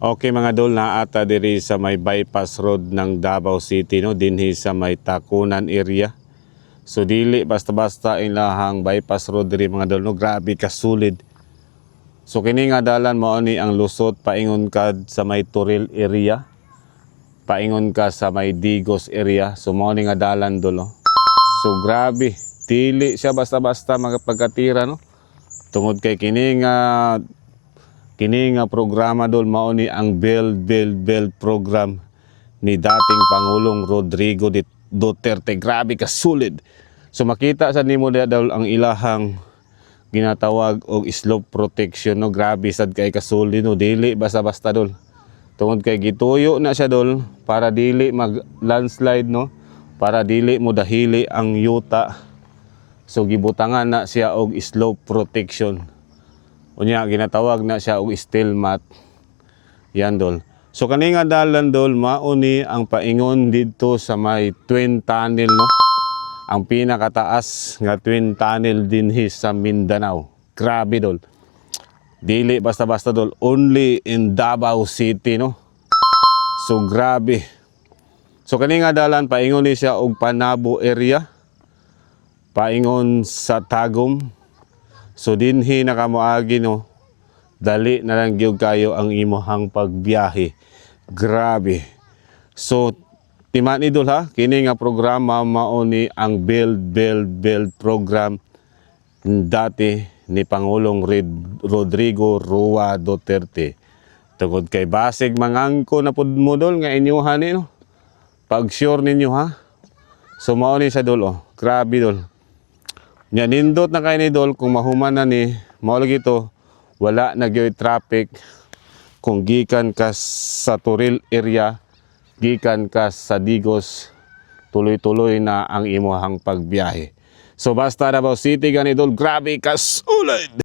Okay mga dol, na ata diri sa may bypass road ng Davao City, no, dinhi sa may Takunan area. So dili basta-basta ilahang bypass road diri mga dol, no, grabe ka sulid. So kini nga dalan mao ni ang lusot paingon ka sa may Turil area, paingon ka sa may Digos area. So mao ni nga dalan dol, no. So grabe, dili siya basta-basta magpagkatira, no. Tungod kay kini nga programa dol mao ni ang Build program ni dating Pangulong Rodrigo Duterte. Grabe ka sulid. So makita sa nimo dol ang ilahang ginatawag og slope protection, no. Grabe sad kay kasulid, no. Dili basta-basta dol. Tungod kay gituyo na siya dol para dili mag landslide, no. Para dili mo dahili ang yuta. So gibutangan na siya og slope protection. Unya ginatawag na siya og steel mat. Yan dol. So kani nga dalan dol mao ni ang paingon didto sa may twin tunnel, no. Ang pinakataas nga twin tunnel dinhi sa Mindanao. Grabe dol. Dili basta-basta dol, only in Davao City, no. So grabe. So kani nga dalan paingon ni siya og Panabo area. Paingon sa Tagum. So dinhi na kamoagi, no. Dali na lang gyud kayo ang imuhang pagbiyahe. Grabe. So timan idol ha, kini nga programa mao ni ang Build program dati ni Pangulong Rodrigo Roa Duterte. Tungod kay basig mangangko na pud mo dol nga inyuhan ni, no. Pag sure ninyo ha. So mao ni sa dol, oh. Grabe dol. Nya nindot na kay ni dol kung mahuman na ni mao lagi to, wala na gyoy traffic kung gikan ka sa Turil area, gikan ka sa Digos, tuloy-tuloy na ang imuhang pagbiyahe. So basta Davao City ganidol, grabe ka sulid.